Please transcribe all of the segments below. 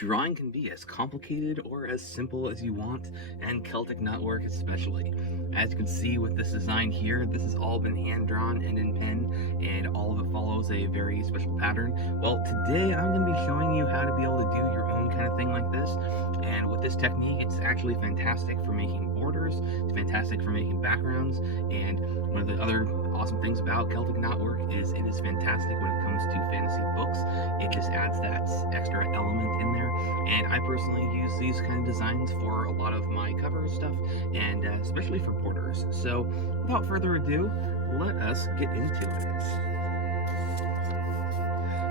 Drawing can be as complicated or as simple as you want, and Celtic knotwork especially. As you can see with this design here, this has all been hand-drawn and in pen, and all of it follows a very special pattern. Well, today I'm going to be showing you how to be able to do your own kind of thing like this, and with this technique, it's actually fantastic for making borders, it's fantastic for making backgrounds, and one of the other awesome things about Celtic knotwork is it is fantastic when it comes to fantasy books. It just adds that extra element in there, and I personally use these kind of designs for a lot of my cover stuff, and especially for borders. So without further ado, let us get into it.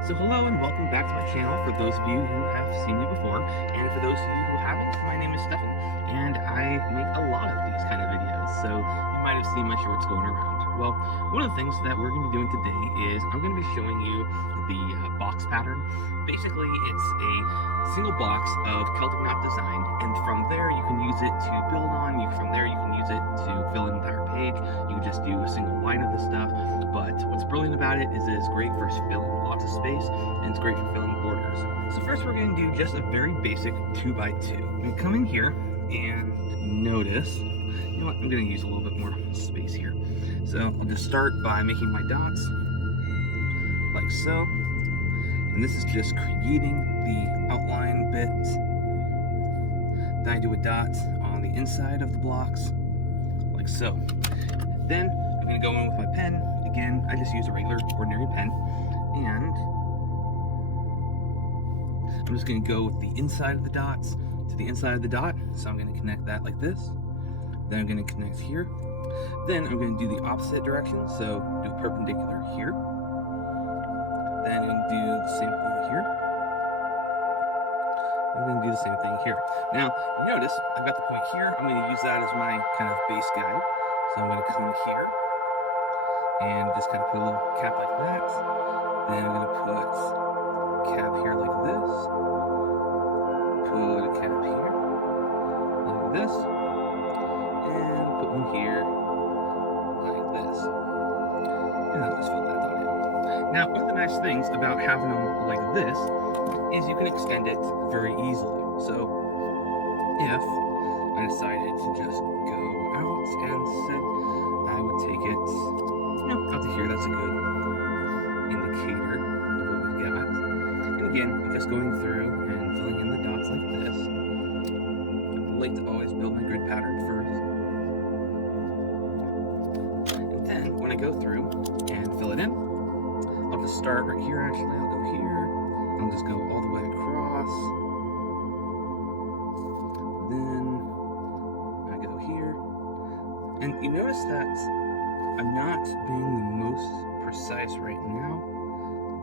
So hello and welcome back to my channel for those of you who have seen me before, and for those of you who haven't, my name is Stefan, and I make a lot of these kind of videos, so you might have seen my shorts going around. Well, one of the things that we're going to be doing today is I'm going to be showing you the box pattern. Basically, it's a single box of Celtic knot design, and from there you can use it to build on. From there you can use it to fill an entire page. You can just do a single line of the stuff, but what's brilliant about it is that it's great for filling lots of space, and it's great for filling borders. So first we're going to do just a very basic 2x2. I'm going to come in here and notice, you know what, I'm going to use a little bit more space here. So I'll just start by making my dots, like so. And this is just creating the outline bit. Then I do a dot on the inside of the blocks, like so. Then I'm going to go in with my pen. Again, I just use a regular, ordinary pen. And I'm just going to go with the inside of the dots to the inside of the dot. So I'm going to connect that like this. Then I'm going to connect here. Then I'm going to do the opposite direction, so do perpendicular here. Then I'm going to do the same thing here. I'm going to do the same thing here. Now, you notice I've got the point here. I'm going to use that as my kind of base guide. So I'm going to come here and just kind of put a little cap like that. Then I'm going to put a cap here like this. Put a cap here like this. And put one here like this. And I'll just fill that dot in. Now, one of the nice things about having them like this is you can extend it very easily. So if I decided to just go out and set, I would take it, out to here. That's a good indicator of what we've got. And again, I'm just going through and filling in the dots like this. I like to always build my grid pattern first. And then when I go through and fill it in, I'll just start right here. Actually, I'll go here. I'll just go all the way across. Then I go here. And you notice that I'm not being the most precise right now.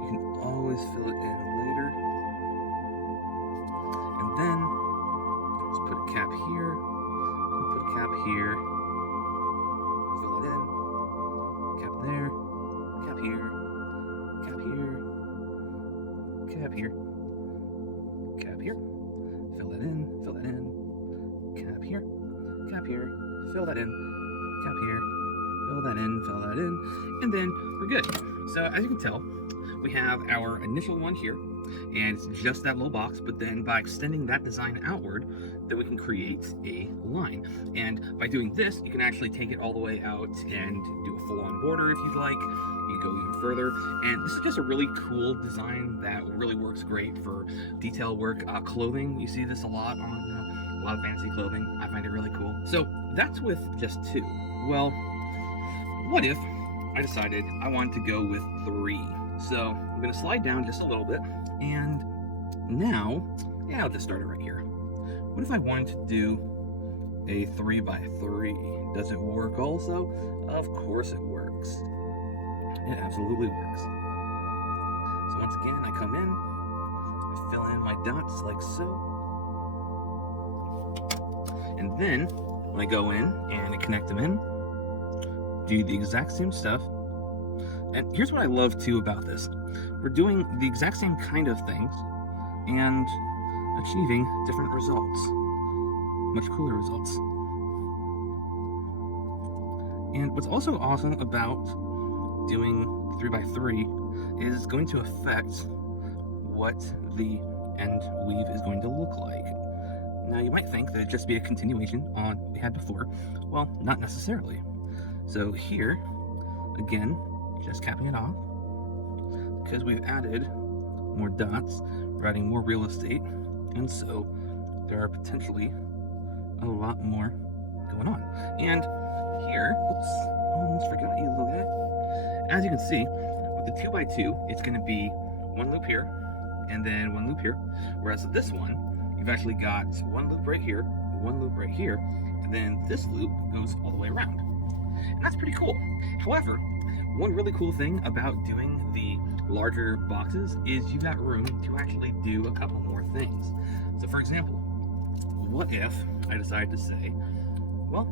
You can always fill it in later. And then I'll just put a cap here. I'll put a cap here. Fill it in. Cap there. Cap here. Cap here. Cap here. Cap here. Fill that in. Fill that in. Cap here. Cap here. Fill that in. Cap here. Fill that in. Fill that in. And then we're good. So as you can tell, we have our initial one here, and it's just that little box, but then by extending that design outward, then we can create a line. And by doing this, you can actually take it all the way out and do a full-on border if you'd like. You go even further, and this is just a really cool design that really works great for detail work. Clothing, you see this a lot on a lot of fancy clothing. I find it really cool. So that's with just 2. Well, what if I decided I wanted to go with 3? So I'm going to slide down just a little bit, and now, I'll just start it right here. What if I wanted to do a 3x3? Does it work also? Of course it works. It absolutely works. So once again, I come in, I fill in my dots like so. And then, when I go in and I connect them in, do the exact same stuff. And here's what I love too about this. We're doing the exact same kind of things and achieving different results. Much cooler results. And what's also awesome about doing 3x3 is going to affect what the end weave is going to look like. Now you might think that it'd just be a continuation on what we had before. Well, not necessarily. So here, again, just capping it off, because we've added more dots, we're adding more real estate, and so there are potentially a lot more going on. And here, oops, almost forgot you, look at it. As you can see, with the 2x2, it's going to be one loop here, and then one loop here, whereas with this one, you've actually got one loop right here, one loop right here, and then this loop goes all the way around. And that's pretty cool. However, one really cool thing about doing the larger boxes is you got room to actually do a couple more things. So for example, what if I decide to say, well,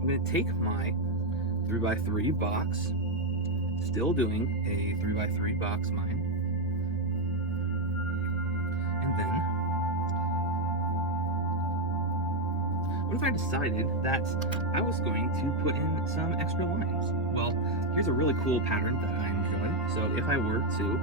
I'm going to take my 3x3 box, still doing a 3x3 box mine, and then what if I decided that I was going to put in some extra lines? Well, here's a really cool pattern that I enjoy. So if I were to,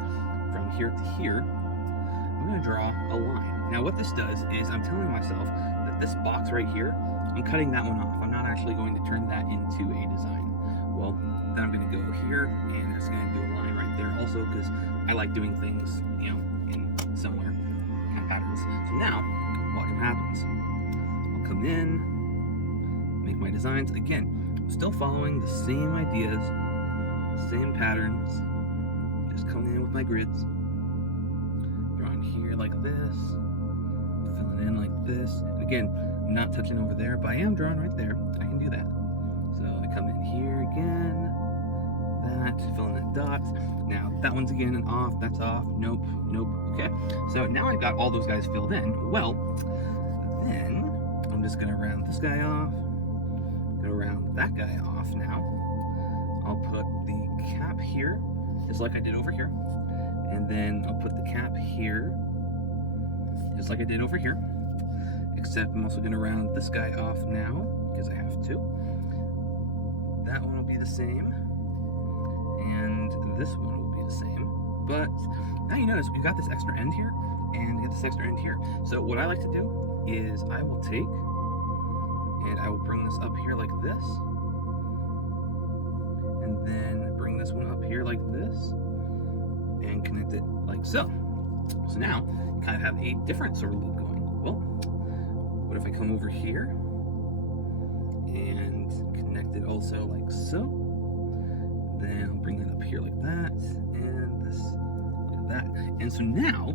from here to here, I'm going to draw a line. Now what this does is I'm telling myself that this box right here, I'm cutting that one off. I'm not actually going to turn that into a design. Well, then I'm going to go here and just going to do a line right there also, because I like doing things, you know, in similar kind of patterns. So now, watch what happens. I'll come in, make my designs. Again, I'm still following the same ideas, same patterns, just coming in with my grids. Drawing here like this, filling in like this. And again, I'm not touching over there, but I am drawing right there. I can do that. So I come in here again, that, filling in dots. Now that one's again an off, that's off, nope, nope, okay. So now I've got all those guys filled in. Well, then I'm just gonna round this guy off, gonna round that guy off now. I'll put the cap here, just like I did over here. And then I'll put the cap here, just like I did over here. Except I'm also gonna round this guy off now, because I have to. That one will be the same, and this one will be the same. But now you notice we've got this extra end here, and we got this extra end here. So what I like to do is I will take, and I will bring this up here like this, and then bring this one up here like this, and connect it like so. So now you kind of have a different sort of loop going. Well, what if I come over here and connect it also like so? Then I'll bring that up here like that, and this like that. And so now,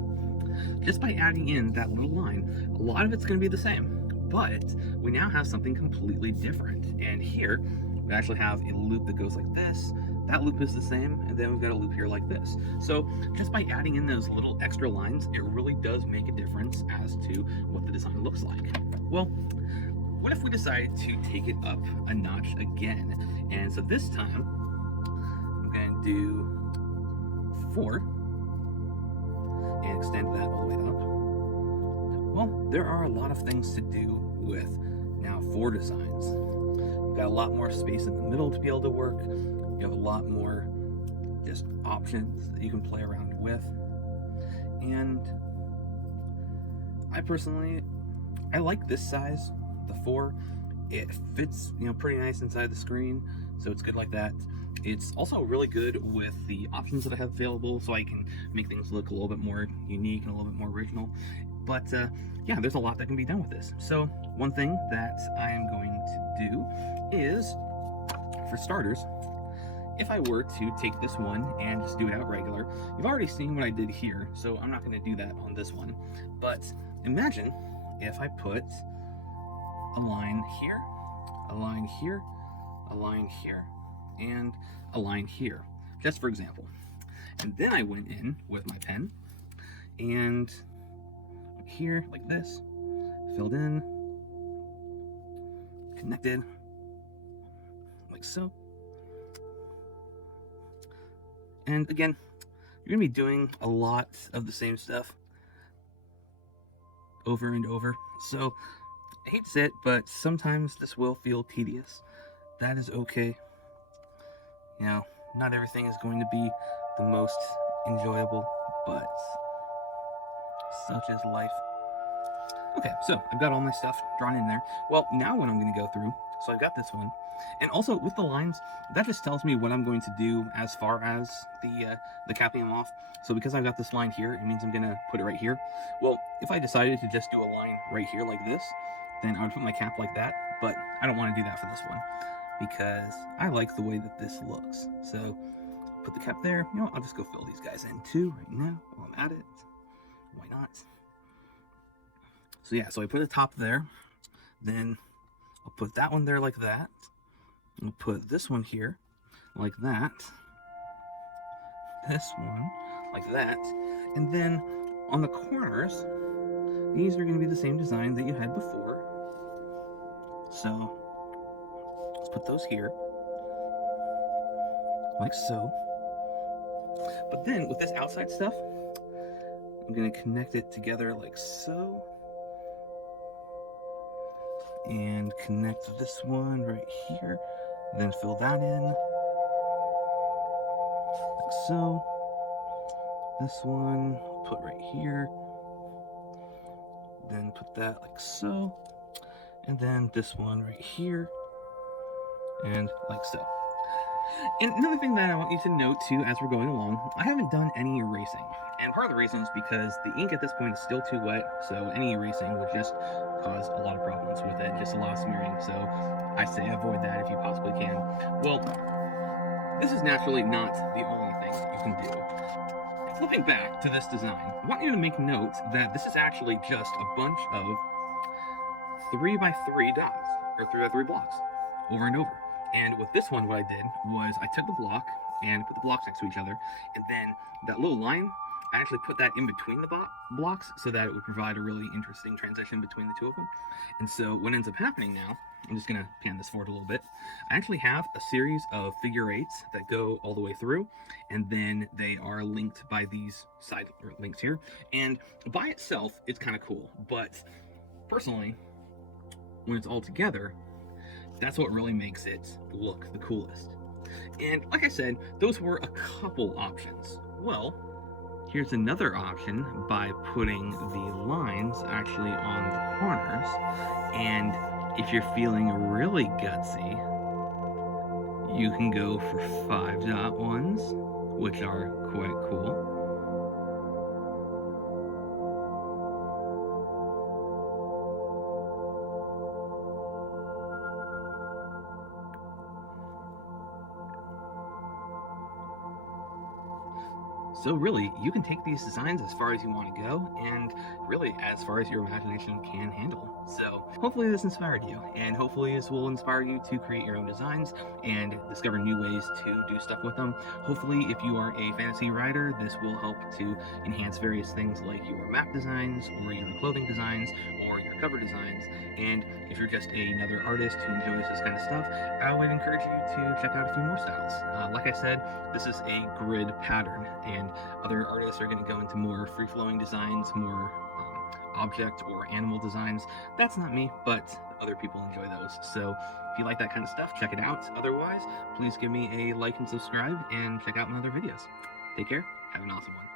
just by adding in that little line, a lot of it's going to be the same, but we now have something completely different. And here, we actually have a loop that goes like this. That loop is the same, and then we've got a loop here like this. So just by adding in those little extra lines, it really does make a difference as to what the design looks like. Well, what if we decided to take it up a notch again? And so this time, I'm going to do 4 and extend that all the way up. Well, there are a lot of things to do with now 4 designs. You've got a lot more space in the middle to be able to work. You have a lot more just options that you can play around with. And I personally, I like this size, the 4. It fits, you know, pretty nice inside the screen, so it's good like that. It's also really good with the options that I have available, so I can make things look a little bit more unique and a little bit more original. But yeah, there's a lot that can be done with this. So one thing that I am going to do is, for starters, if I were to take this one and just do it out regular, you've already seen what I did here, so I'm not going to do that on this one. But imagine if I put a line here, a line here, a line here, and a line here, just for example. And then I went in with my pen and here, like this, filled in, connected, like so. And again, you're gonna be doing a lot of the same stuff over and over. So I hate to say it, but sometimes this will feel tedious. That is okay. You know, not everything is going to be the most enjoyable, but Such is life. Okay, so I've got all my stuff drawn in there. Well, now what I'm going to go through, so I've got this one, and also with the lines, that just tells me what I'm going to do as far as the capping them off. So because I've got this line here, it means I'm going to put it right here. Well, if I decided to just do a line right here like this, then I would put my cap like that, but I don't want to do that for this one because I like the way that this looks. So put the cap there. You know, I'll just go fill these guys in too right now while I'm at it. Why not? So yeah, so I put the top there, then I'll put that one there like that. I'll put this one here like that, this one like that, and then on the corners, these are going to be the same design that you had before. So let's put those here, like so. But then with this outside stuff, I'm going to connect it together like so. And connect this one right here, then fill that in like so. This one put right here, then put that like so, and then this one right here and like so. And another thing that I want you to note too as we're going along, I haven't done any erasing. And part of the reason is because the ink at this point is still too wet, so any erasing would just cause a lot of problems with it, just a lot of smearing. So I say avoid that if you possibly can. Well, this is naturally not the only thing that you can do. Flipping back to this design, I want you to make note that this is actually just a bunch of 3x3 dots, or 3x3 blocks, over and over. And with this one, what I did was I took the block and put the blocks next to each other, and then that little line, I actually put that in between the blocks so that it would provide a really interesting transition between the two of them. And so what ends up happening now, I'm just going to pan this forward a little bit, I actually have a series of figure eights that go all the way through, and then they are linked by these side links here. And by itself, it's kind of cool, but personally, when it's all together, that's what really makes it look the coolest. And like I said, those were a couple options. Well, here's another option by putting the lines actually on the corners. And if you're feeling really gutsy, you can go for 5-dot ones, which are quite cool. So really, you can take these designs as far as you want to go, and really as far as your imagination can handle. So hopefully this inspired you, and hopefully this will inspire you to create your own designs and discover new ways to do stuff with them. Hopefully if you are a fantasy writer, this will help to enhance various things like your map designs, or your clothing designs, or your cover designs. And if you're just another artist who enjoys this kind of stuff, I would encourage you to check out a few more styles. Like I said, this is a grid pattern, and other artists are going to go into more free-flowing designs, more object or animal designs. That's not me, but other people enjoy those. So if you like that kind of stuff, check it out. Otherwise, please give me a like and subscribe, and check out my other videos. Take care. Have an awesome one.